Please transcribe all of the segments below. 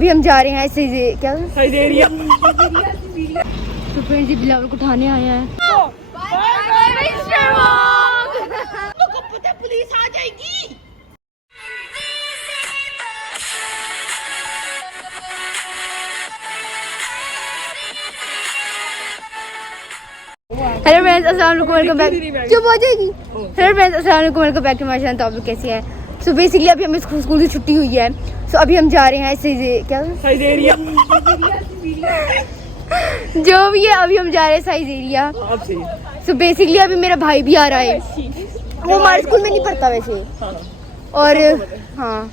अभी हम जा रहे हैं क्या साइजेरिया। तो फ्रेंड्स जी बिलावल को उठाने आए हैं। पुलिस आ जाएगी। हेलो फ्रेंड्स अस्सलाम वालेकुम, वेलकम बैक। चुप हो जाएगी। हेलो फ्रेंड्स अस्सलाम वालेकुम, welcome back to my channel. तो आप लोग कैसे हैं? सो बेसिकली अभी हमें स्कूल की छुट्टी हुई है। सो अभी हम जा रहे हैं क्या साइजेरिया। जो भी है अभी हम जा रहे हैं साइजेरिया। सो बेसिकली अभी मेरा भाई भी आ रहा है। वो हमारे स्कूल में नहीं पढ़ता वैसे। और हाँ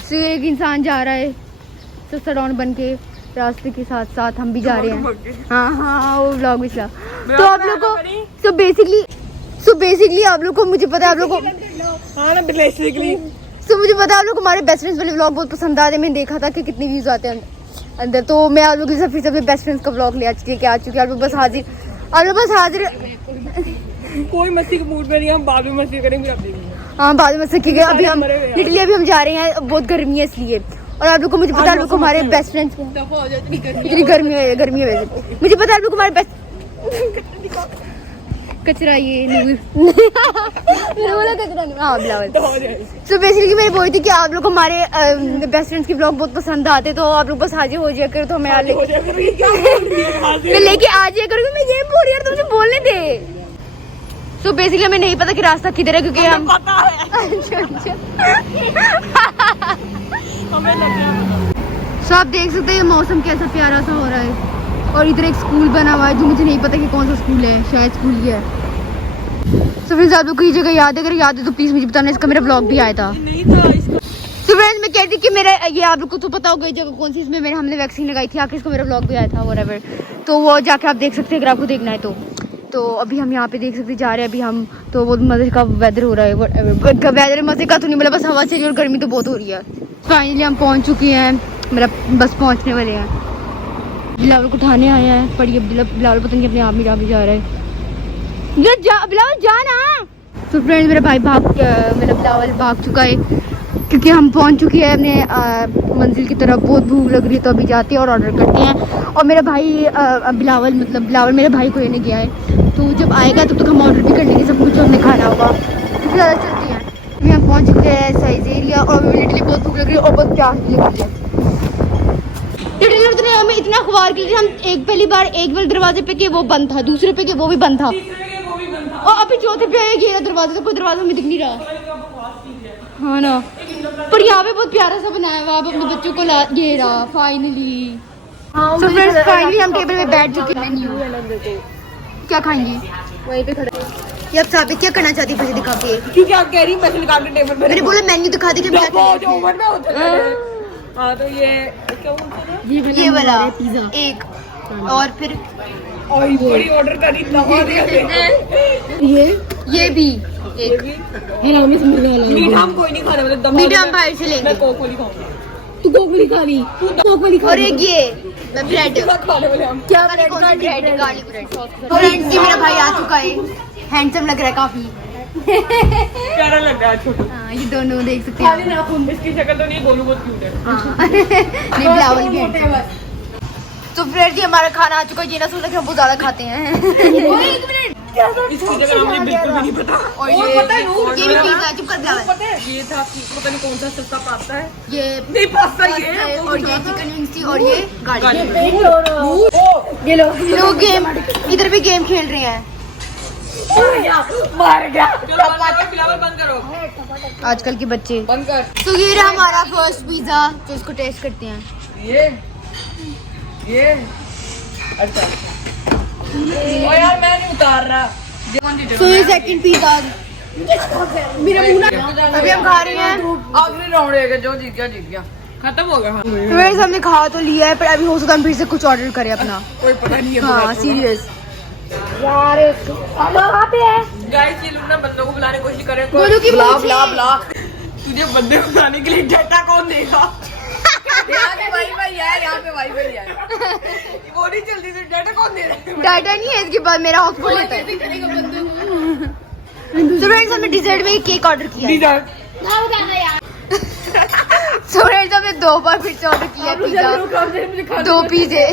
सो एक इंसान जा रहा है तो सड़ौन बन के रास्ते के साथ साथ हम भी जा रहे हैं। हाँ वो व्लॉग भी चला। तो आप लोग को सो बेसिकली आप लोग को मुझे पता है आप लोग को सो मुझे पता है आप लोग को हमारे बेस्ट फ्रेंड्स वाले व्लॉग बहुत पसंद आते हैं। मैंने देखा था कि कितने व्यूज आते हैं अंदर। तो मैं आप लोगों के साथ फिर से अपने बेस्ट फ्रेंड्स का व्लॉग ले आ चुकी है। आप लोग बस हाजिर कोई मस्ती के मूड में नहीं, हम बाद में मस्ती करेंगे। हाँ बाद में मस्ती की अभी हम जा रहे हैं। बहुत गर्मी है इसलिए। और आप लोग को मुझे पता है आप लोग को हमारे बेस्ट फ्रेंड्स इतनी गर्मी है वैसे मुझे पता है आप लोग को हमारे बेस्ट कचरा ये बोला कचरा नहीं। हाँ बिलावल। सो बेसिकली मैं बोल रही थी कि आप लोग को हमारे बेस्ट फ्रेंड्स की ब्लॉग बहुत पसंद आते। तो आप लोग बस हाजिर हो जाया करो। तो मैं लेके आ जाया करूँगी। मैं ये बोल रही हूँ, तुम बोलने दे। सो बेसिकली हमें नहीं पता कि रास्ता किधर है क्योंकि हम पता है। सो आप देख सकते हैं मौसम कैसा प्यारा सा हो रहा है। और इधर एक स्कूल बना हुआ है जो मुझे नहीं पता कि कौन सा स्कूल है, शायद स्कूल ही है। सो फ्रेंड्स आप लोग को ये जगह याद है? अगर याद है तो प्लीज मुझे बताना। इसका मेरा ब्लॉग भी आया था। सो फ्रेंड्स मैं कहती कि मेरा ये आप लोग को तो पता होगा जगह कौन सी, इसमें हमने वैक्सीन लगाई थी। आखिर इसका मेरा ब्लॉग भी आया था व्हाटएवर। तो वो जाके आप देख सकते हैं अगर आपको देखना है तो अभी हम यहाँ पे देख सकते जा रहे हैं। अभी हम तो बहुत मजे का वेदर हो रहा है। वेदर मजे का तो नहीं, मतलब बस हवा चल रही है और गर्मी तो बहुत हो रही है। फाइनली हम पहुँच चुके हैं, मतलब बस पहुँचने वाले हैं। बिलावल को उठाने आए हैं। पढ़िए बिलावल पता नहीं अपने आप ही जा रहा है। बिलावल जा ना। तो फ्रेंड्स मेरा बिलावल भाग चुका है क्योंकि हम पहुंच चुके हैं अपने मंजिल की तरफ। बहुत भूख लग रही है तो अभी जाते हैं और ऑर्डर करते हैं। और मेरा भाई बिलावल मेरे भाई को लेने गया है। तो जब आएगा तब तक हम ऑर्डर भी कर लेंगे सब कुछ जो हमने खाना होगा। तो ज़्यादा चलती हैं। अभी हम पहुँच चुके हैं साइजेरिया और लिटरली बहुत भूख लग रही है और बहुत प्यास भी लग रही है। लिटरली हमें इतना खुआर के लिए हम पहली बार एक बार दरवाजे पे के वो बंद था, दूसरे पे के वो भी बंद था और अभी चौथे पे ये दरवाजे तो कोई दरवाजा हमें दिख नहीं रहा। हाँ ना, पर यहाँ पे बहुत प्यारा सा बनाया हुआ। आप अपने बच्चों को ये रहा फाइनली। सो फ्रेंड्स फाइनली हम टेबल पे बैठ चुके हैं। क्या खाएंगी? वहीं पे खड़े। ये आप साबित क्या करना चाहती है? दिखा के क्योंकि आप कह रही मैं निकाल के टेबल पे मैंने बोला मेन्यू दिखा दी। हाँ तो ये क्या बोलते हैं? ये वाला एक और फिर बड़ी ऑर्डर करी ये भी एक। मीठा हम कोई नहीं खाने वाले। मीठा हम बाहर से लेंगे। मैं कोक वाली खाऊंगी। तू कोक वाली खा ली। और एक ये ब्रेड खाने वाले हम। क्या ब्रेड? Garlic bread. फ्रेंड्स जी मेरा भाई आ चुका है। हैंडसम लग रहा है काफी। प्यारा लग रहा है छोटा। हाँ ये दोनों देख सकते हैं। इसकी शक्ल तो नहीं, गोलू बहुत क्यूट है। नहीं बिलावल भी है। तो फ्रेंड्स जी हमारा खाना आ चुका है। ये ना सोचा कि हम बहुत ज्यादा खाते हैं। इसकी जगह हमें बिल्कुल भी नहीं पता। और ये पता है ये भी पिज़्ज़ा है। चुप कर बिलावल। ये था पता नहीं कौन सा सस्ता पास्ता है। ये नहीं पास्ता ये और ये चिकन विंग्स थी और ये गार्लिक। ये लो लोग गेम इधर भी गेम खेल रहे हैं। मार गया। बिलावल बंद करो आजकल के बच्चे। बंद कर। तो ये रहा हमारा फर्स्ट पिज़्ज़ा। तो इसको टेस्ट करते हैं। ये अच्छा ओ यार मैं नहीं उतार रहा। तो ये सेकंड पिज़्ज़ा मेरा मुंह ना। अभी हम खा रहे हैं। आखिरी राउंड है जो जीत गया खत्म हो गया। तो हमने खा तो लिया है पर अभी हो सकता है हम फिर से कुछ ऑर्डर करें अपना। कोई पता नहीं है। हाँ सीरियस यार कहाँ पे है? गाइस ये लोग ना बंदों को बुलाने की कोशिश कर रहे हैं। गोलू की बुला तुझे बंदे को बुलाने के लिए डाटा कौन देगा? यहाँ पे वाईफाई है। वो नहीं चलती तो डाटा कौन दे रहा है? डाटा नहीं है इसके बाद मेरा हॉटस्पॉट लेता है। तो फ्रेंड्स हमने डिजर्ट में केक ऑर्डर किया। डिजर्ट सो फ्रेंड्स हमने मैंने 2 बार फिर से ऑर्डर किया पिज्जा, 2 पिज्जे।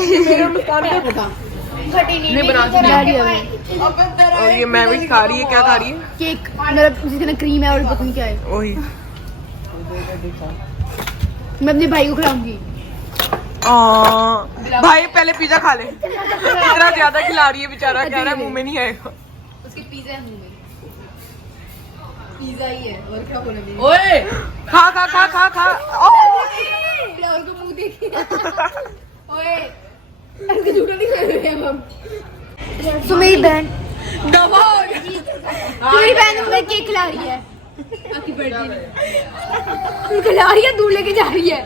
नहीं बना और ये मैं भी खा रही है। क्या खा रही है? केक, मतलब जिसमें क्रीम है और पता नहीं क्या है। वही मैं अपने भाई को खिलाऊंगी। भाई पहले पिज्जा खा ले। इतना ज्यादा खिला रही है बेचारा, कह रहा है मुंह में नहीं आएगा। उसके पिज्जा है मुंह में, पिज्जा ही है और क्या बोले। ओए खा खा खा खा खा। फ्लावर को मुंह देखिए। ओए ऐसे झूठा नहीं कर रहे हैं हम। तो मेरी बहन मुझे केक खिला रही है, हैप्पी बर्थडे खिला रही है, दूर लेके जा रही है।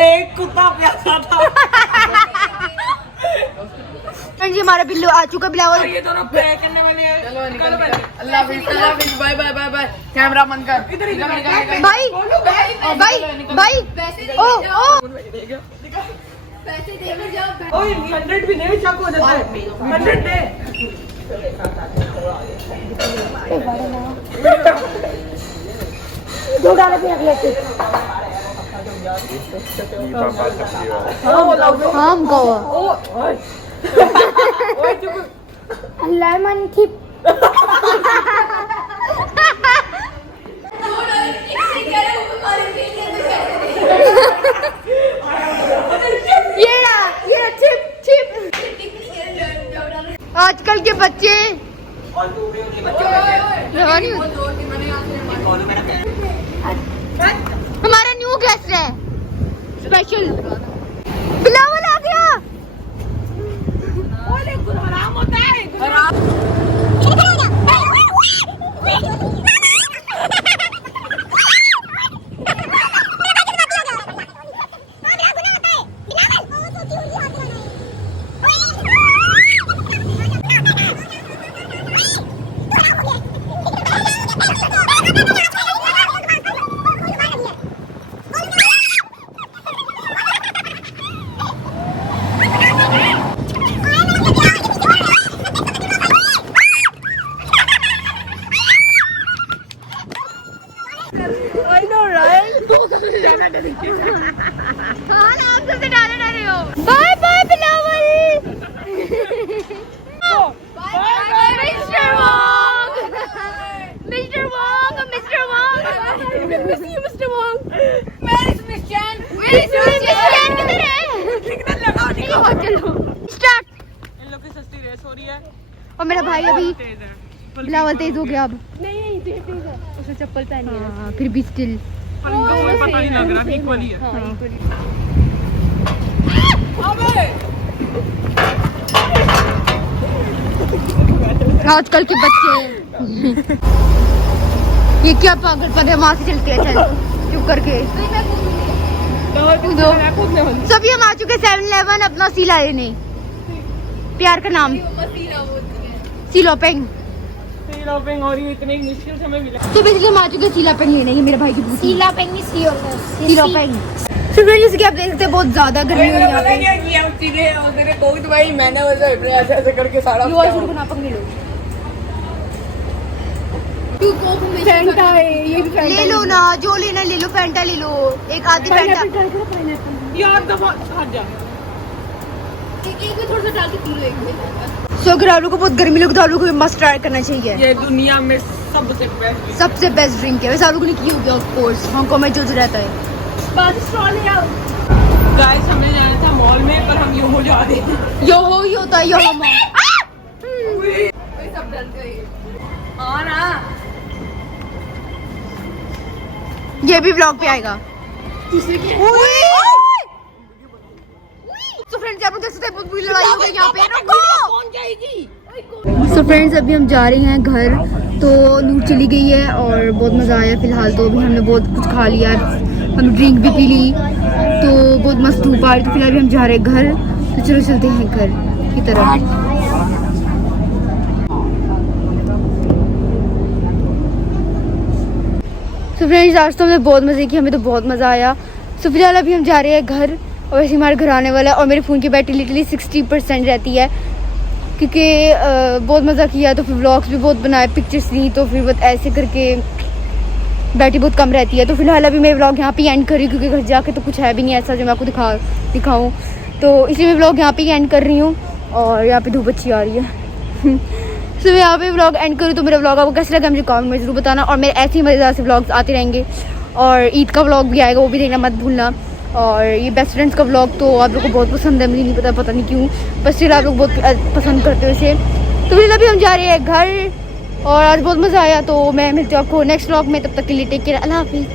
एक कुत्ता प्यासा था। जी हमारा बिल्लू आ चुका, बिलावल। ये दोनों प्रे करने वाले हैं। चलो निकल अल्लाह हाफिज, bye bye bye bye. Camera बंद कर। इधर भाई भाई भाई ओ पैसे देने जाओ। ओए 100 भी नहीं, शक हो जाता है। 100 दे। दो गाने पे रख लेते। हम गोवा लेमन की ये चिप चिप। आजकल के बच्चे हमारा न्यू गेस्ट है स्पेशल, बिलावल आ गया। Bye bye Bilawal. Mister Wong, mister Wong, mister Wong, mister Wong. Where is miss Chan? Where is miss Chan? किधर है? सिग्नल लगाओ निकलो। चलो स्टार्ट। इन लोग की सस्ती रेस हो रही है और मेरा भाई अभी तेज है। बिलावल तेज हो गया अब। नहीं तेज है, उसने चप्पल पहनी है। हाँ, फिर भी स्टिल पर इनको कोई पता नहीं लग रहा, इक्वली है। आजकल के बच्चे ये क्या पागलपन है, वहां से चलते हैं। चल चुप करके कूदो। सभी हम आ चुके 7-Eleven अपना सीला लेने। प्यार का नाम सीलोपेंग। और ये इतनी मुश्किल से हमें मिला। तो बेसिकली हम आ चुके सीलापेंग लेने। ये मेरे भाई की पूछी सीलापेंग सीलोपेंग। तो जैसे कि आप देख सकते हैं बहुत ज्यादा गर्मी हो रही है यहाँ पे। क्या किया उसने? उसने बहुत भाई मैंने वैसे ऐसे ऐसे करके सारा लो शुरू बना पकड़ लो। फैंटा है, ये भी फैंटा ले लो ना, जो लेना ले लो। फैंटा ले लो, एक आधी फैंटा। यार दफा हट जा। एक में थोड़ा सा डाल के पी लो एक में। सो घरालू को बहुत गर्मी लगी तो आलू को मस्ट ट्राई करना चाहिए। ये दुनिया में सबसे बेस्ट ड्रिंक है। वैसे आलू को नहीं की होगी ऑफ कोर्स, हांगकांग में जो रहता है। गाइस हमें जाना था मॉल में, पर हम यूं हो जा रहे हैं। यो ही होता है, यो मॉल। सब डर गए। हाँ ना, ये भी व्लॉग पे आएगा। तो फ्रेंड्स आप देख सकते हैं बहुत बुरी लड़ाई हो गई यहाँ पे। कौन जाएगी? सो फ्रेंड्स अभी हम जा रहे हैं घर। तो नूर चली गई है और बहुत मज़ा आया फिलहाल। तो अभी हमने बहुत कुछ खा लिया, हम ड्रिंक भी पी ली, तो बहुत मस्त धूप आ रही। तो फिलहाल अभी हम जा रहे हैं घर। तो चलो चलते हैं घर की तरफ। सो फ्रेंड्स आज तो हमने बहुत मज़े किए, हमें तो बहुत मज़ा आया। सो फिलहाल अभी हम जा रहे हैं घर और वैसे हमारे घर आने वाला है। और मेरे फ़ोन की बैटरी लिटरली 60% रहती है क्योंकि बहुत मज़ा किया। तो फिर व्लॉग्स भी बहुत बनाए, पिक्चर्स ली, तो फिर बहुत ऐसे करके बैटरी बहुत कम रहती है। तो फिलहाल अभी मैं व्लॉग यहाँ पे एंड कर रही हूँ, क्योंकि घर जाके तो कुछ है भी नहीं ऐसा जो मैं आपको दिखाऊँ, तो इसलिए मैं व्लॉग यहाँ पे एंड कर रही हूँ। और यहाँ पे धूप अच्छी आ रही है तो मैं यहाँ पे व्लॉग एंड करूँ। तो मेरा व्लॉग आपको कैसा लगा मुझे कमेंट में ज़रूर बताना, और मेरे ऐसे ही मज़ेदार से व्लॉग्स आते रहेंगे। और ईद का व्लॉग भी आएगा, वो भी देखना मत भूलना। और ये बेस्ट फ्रेंड्स का व्लॉग तो आप लोग को बहुत पसंद है, मुझे नहीं पता नहीं क्यों, बस फिर आप लोग बहुत पसंद करते हो इसे। तो फिर अभी हम जा रहे हैं घर, और आज बहुत मज़ा आया। तो मैं मिलती हूँ आपको नेक्स्ट व्लॉग में, तब तक के लिए टेक केयर, अल्लाह हाफिज़।